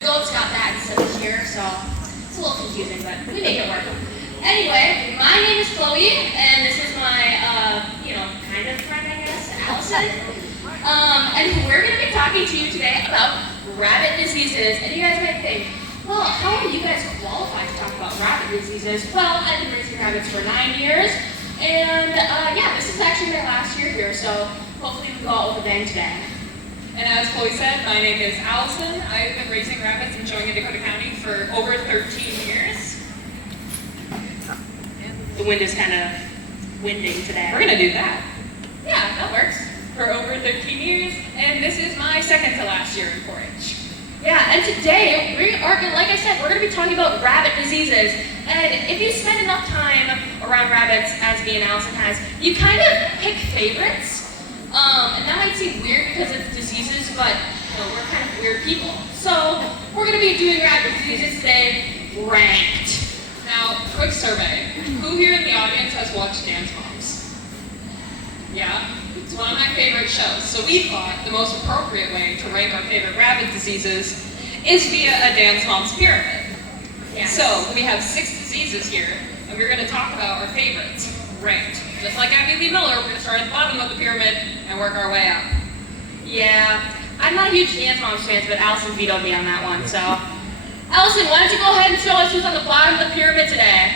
Philip's got that instead of here, so it's a little confusing, but we make it work. Anyway, my name is Chloe, and this is my, kind of friend, I guess, Allison. And we're going to be talking to you today about rabbit diseases. And you guys might think, well, how are you guys qualified to talk about rabbit diseases? Well, I've been raising rabbits for 9 years, and this is actually my last year here, so hopefully we can go out with a bang today. And as Chloe said, my name is Allison. I've been raising rabbits and showing in Dakota County for over 13 years. The wind is kind of winding today. We're going to do that. Yeah, that works. For over 13 years, and this is my second to last year in 4-H. Yeah, and today, like I said, we're going to be talking about rabbit diseases. And if you spend enough time around rabbits, as me and Allison has, you kind of pick favorites. And that might seem weird because it's diseases, but we're kind of weird people. So we're going to be doing rabbit diseases today, ranked. Now, quick survey. Who here in the audience has watched Dance Moms? Yeah? It's one of my favorite shows. So we thought the most appropriate way to rank our favorite rabbit diseases is via a Dance Moms pyramid. Yes. So we have 6 diseases here, and we're going to talk about our favorites, ranked. Just like Abby Lee Miller, we're going to start at the bottom of the pyramid and work our way up. Yeah, I'm not a huge Dance Moms fan, but Allison vetoed me on that one, so. Allison, why don't you go ahead and show us who's on the bottom of the pyramid today?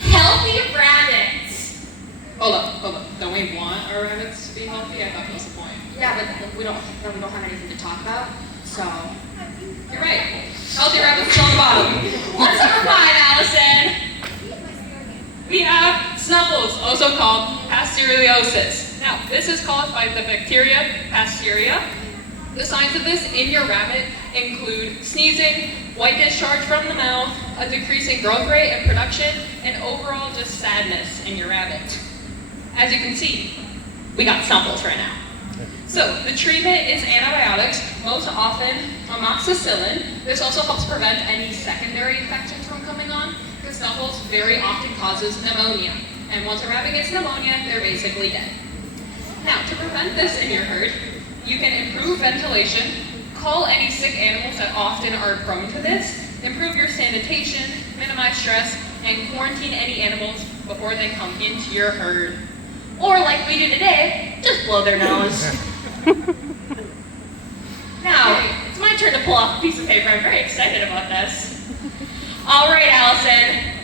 Healthy rabbits. Hold up. Don't we want our rabbits to be healthy? I thought that was the point. Yeah, but we don't have anything to talk about, so. You're right. Healthy rabbits are on the bottom. What's number 5, Allison? We have snuffles, also called pasteureliosis. Now, this is caused by the bacteria Pasteuria. The signs of this in your rabbit include sneezing, white discharge from the mouth, a decrease in growth rate and production, and overall just sadness in your rabbit. As you can see, we got snuffles right now. So, the treatment is antibiotics, most often amoxicillin. This also helps prevent any secondary infections from coming on, because snuffles very often causes pneumonia. And once a rabbit gets pneumonia, they're basically dead. Now, to prevent this in your herd, you can improve ventilation, call any sick animals that often are prone to this, improve your sanitation, minimize stress, and quarantine any animals before they come into your herd. Or like we do today, just blow their nose. Now, it's my turn to pull off a piece of paper. I'm very excited about this. All right, Allison.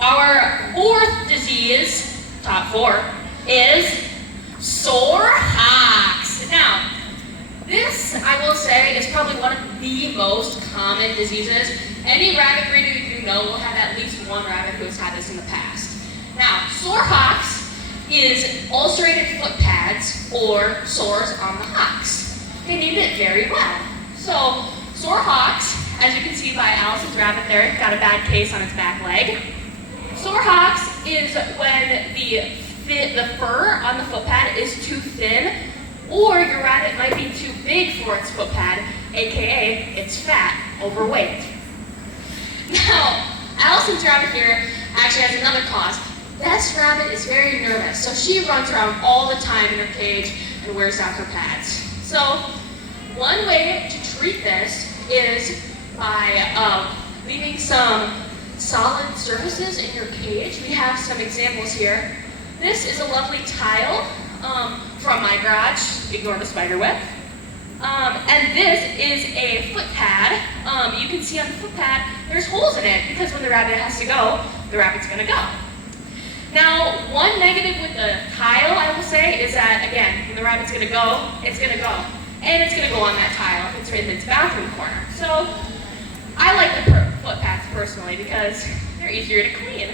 Our 4th disease, top 4, is sore hocks. Now, this, I will say, is probably one of the most common diseases. Any rabbit breeder you know will have at least one rabbit who has had this in the past. Now, sore hocks is ulcerated foot pads or sores on the hocks. They named it very well. So, sore hocks, as you can see by Allison's rabbit there, it's got a bad case on its back leg. Sore hocks is when the fur on the foot pad is too thin, or your rabbit might be too big for its foot pad, aka it's fat, overweight. Now, Allison's rabbit here actually has another cause. This rabbit is very nervous, so she runs around all the time in her cage and wears out her pads. So, one way to treat this is by leaving some solid surfaces in your cage. We have some examples here. This is a lovely tile from my garage. Ignore the spider web. And this is a foot pad. You can see on the foot pad, there's holes in it because when the rabbit has to go, the rabbit's going to go. Now, one negative with the tile, I will say, is that, again, when the rabbit's going to go, it's going to go. And it's going to go on that tile if it's in its bathroom corner. So, I like the foot pads personally because they're easier to clean.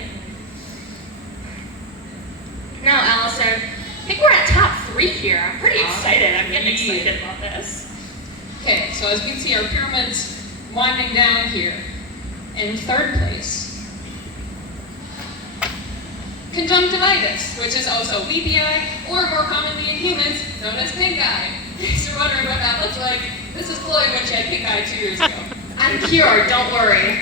Now, Allison, I think we're at top 3 here. I'm pretty excited. I'm getting excited about this. Okay, so as you can see, our pyramid's winding down here. In 3rd place, conjunctivitis, which is also VPI, or more commonly in humans, known as pink eye. If you're wondering what that looks like, this is Chloe when she had pink eye 2 years ago. I'm cured, don't worry.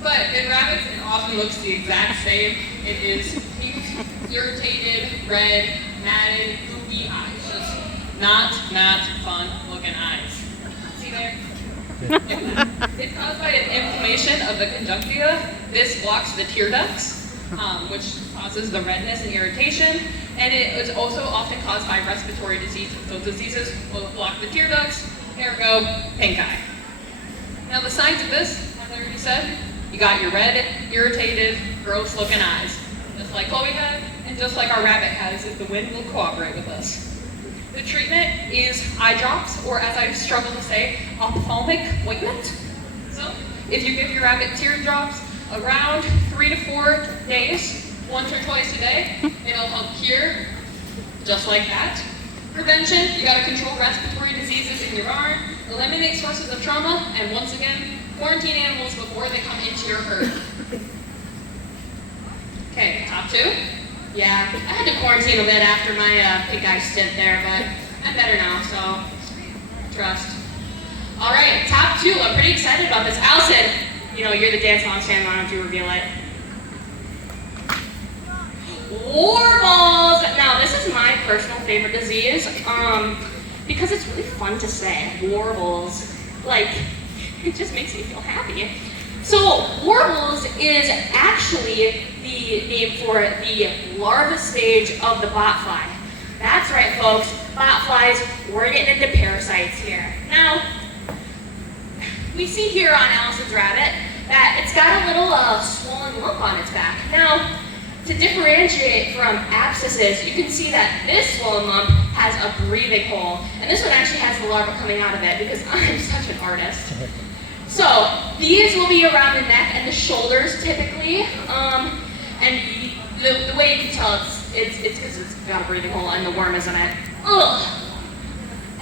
But in rabbits, it often looks the exact same. It is pink, irritated, red, matted, goopy eyes. Just not fun looking eyes. It's caused by an inflammation of the conjunctiva. This blocks the tear ducts, which causes the redness and irritation. And it is also often caused by respiratory diseases. So diseases will block the tear ducts, ergo, pink eye. Now the signs of this, as I already said, you got your red, irritated, gross looking eyes. Just like Chloe had, and just like our rabbit has, if the wind will cooperate with us. The treatment is eye drops, or as I struggle to say, ophthalmic ointment. So if you give your rabbit tear drops around 3 to 4 days, once or twice a day, it'll help cure, just like that. Prevention, you gotta control respiratory diseases in your barn, eliminate sources of trauma, and once again, quarantine animals before they come into your herd. Okay, top 2. Yeah, I had to quarantine a bit after my pink eye stint there, but I'm better now, so trust. All right, top 2. I'm pretty excited about this. Allison, you know, you're the dance mom fan, why don't you reveal it? Warbles! Now, this is my personal favorite disease, because it's really fun to say, warbles. Like, it just makes me feel happy. So, warbles is actually the name for the larva stage of the botfly. That's right, folks. Botflies, we're getting into parasites here. Now, we see here on Allison's rabbit that it's got a little swollen lump on its back. Now, to differentiate from abscesses, you can see that this swollen lump has a breathing hole, and this one actually has the larva coming out of it because I'm such an artist. So these will be around the neck and the shoulders typically, and the way you can tell it's because it's got a breathing hole and the worm is in it. Ugh.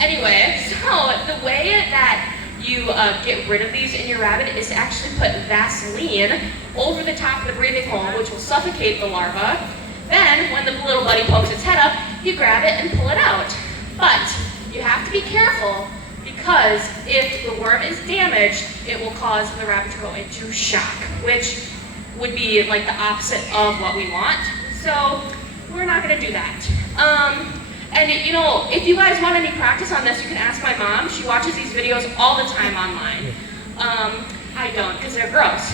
Anyway, so the way that you get rid of these in your rabbit is to actually put Vaseline over the top of the breathing hole, which will suffocate the larva. Then, when the little buddy pokes its head up, you grab it and pull it out. But you have to be careful, because if the worm is damaged, it will cause the rabbit to go into shock, which would be like the opposite of what we want. So we're not going to do that. And you know, if you guys want any practice on this, you can ask my mom. She watches these videos all the time online. I don't, because they're gross.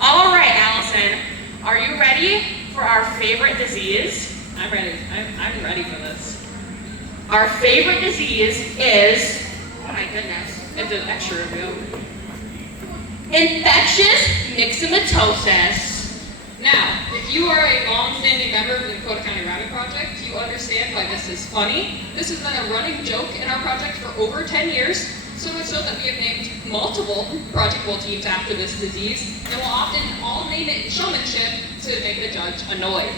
All right, Allison, are you ready for our favorite disease? I'm ready. I'm ready for this. Our favorite disease is, oh my goodness, It's an extra review. infectious myxomatosis. Now, if you are a long-standing member of the Dakota County Rabbit Project, you understand why this is funny. This has been a running joke in our project for over 10 years, so much so that we have named multiple Project Bowl teams after this disease, and we'll often all name it showmanship to make the judge annoyed.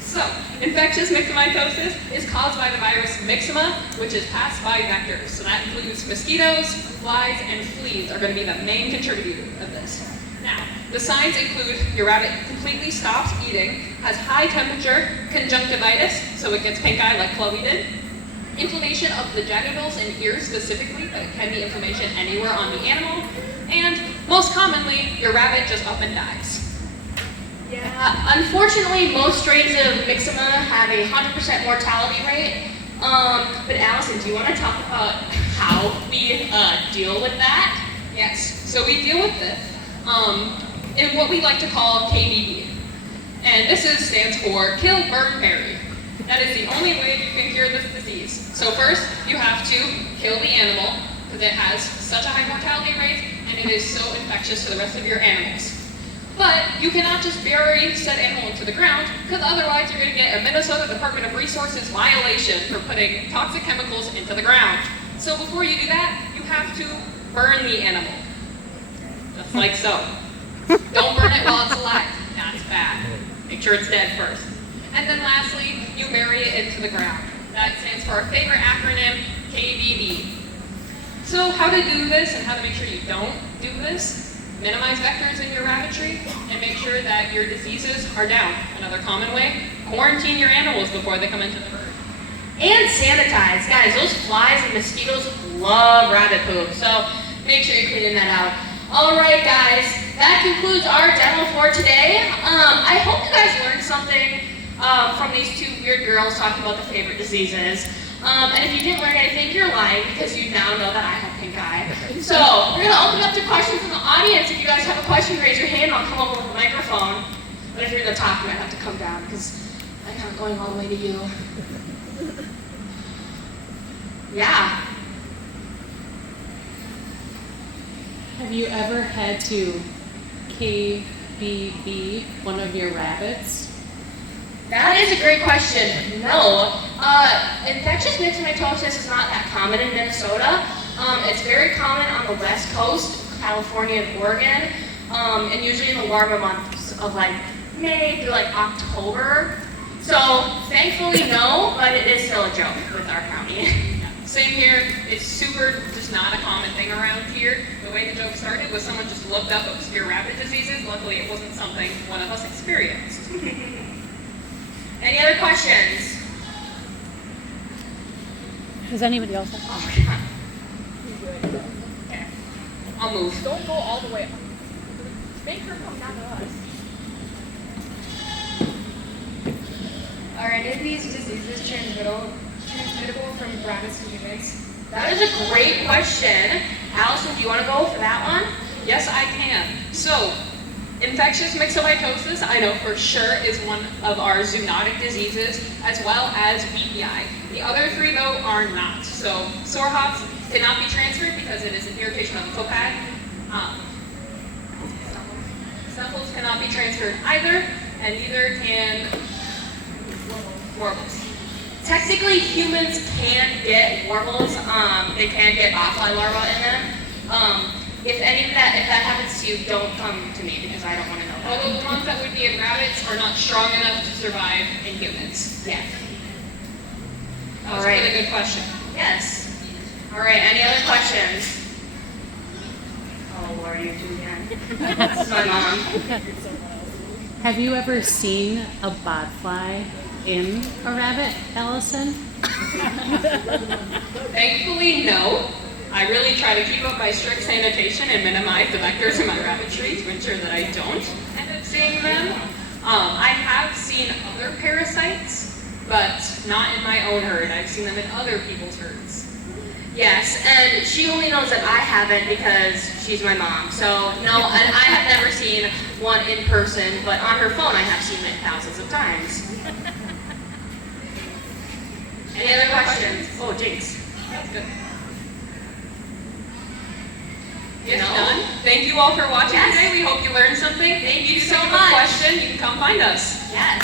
So, infectious myxomatosis is caused by the virus myxoma, which is passed by vectors. So that includes mosquitoes, flies, and fleas are going to be the main contributor of this. Now, the signs include your rabbit completely stops eating, has high temperature, conjunctivitis, so it gets pink eye like Chloe did, inflammation of the genitals and ears specifically, but it can be inflammation anywhere on the animal, and most commonly, your rabbit just up and dies. Yeah, unfortunately, most strains of myxoma have a 100% mortality rate. But Allison, do you want to talk about how we deal with that? Yes, so we deal with this in what we like to call KBB. And this stands for Kill, Burn, Bury. That is the only way you can cure this disease. So first, you have to kill the animal, because it has such a high mortality rate, and it is so infectious to the rest of your animals. But you cannot just bury said animal into the ground, because otherwise you're going to get a Minnesota Department of Resources violation for putting toxic chemicals into the ground. So before you do that, you have to burn the animal. Just like so. Don't burn it while it's alive. That's bad. Make sure it's dead first. And then lastly, you bury it into the ground. That stands for our favorite acronym, KBB. So how to do this and how to make sure you don't do this? Minimize vectors in your rabbitry and make sure that your diseases are down. Another common way, quarantine your animals before they come into the herd. And sanitize. Guys, those flies and mosquitoes love rabbit poop, so make sure you're cleaning that out. All right, guys, that concludes our demo for today. I hope you guys learned something from these two weird girls talking about the favorite diseases. And if you didn't learn anything, you're lying, because you now know that I have pink eye. So we're gonna open up to questions from the audience. If you guys have a question, raise your hand. I'll come over with a microphone. But if you're gonna talk, you might have to come down because I'm not going all the way to you. Yeah. Have you ever had to KBB one of your rabbits? That is a great question. No. Infectious myxomatosis is not that common in Minnesota. It's very common on the west coast, California and Oregon, and usually in the warmer months of like May through like October. So thankfully no, but it is still a joke with our county. Same here. It's super just not a common thing around here. The way the joke started was someone just looked up obscure rabbit diseases. Luckily, it wasn't something one of us experienced. Any other questions? Does anybody else have? Oh, God. Okay. I'll move. Don't go all the way up. Make her come down to us. Are any of these diseases transmittable from rabbits to humans? That is a great question. Allison, do you want to go for that one? Yes, I can. So, infectious myxomatosis, I know for sure, is one of our zoonotic diseases, as well as BPI. The other three, though, are not. So, sore hops cannot be transferred because it is an irritation of the foot pad. Snuffles cannot be transferred either, and neither can warbles. Technically, humans can get warbles. They can get botfly larvae in them. If that happens to you, don't come to me because I don't want to know that. Although the ones that would be in rabbits are not strong enough to survive in humans. Yeah. That was All right. a really good question. Yes. All right. Any other questions? Oh Lord, you do again. This is my mom. Have you ever seen a botfly in a rabbit, Allison? Thankfully, no. I really try to keep up my strict sanitation and minimize the vectors in my rabbitry to ensure that I don't end up seeing them. I have seen other parasites, but not in my own herd. I've seen them in other people's herds. Yes, and she only knows that I haven't because she's my mom. So no, I have never seen one in person, but on her phone I have seen it thousands of times. Any other questions? Oh, jinx. That's good. Yes, No. done. Thank you all for watching Yes. today. We hope you learned something. Thank you If so have much. a question, you can come find us. Yes.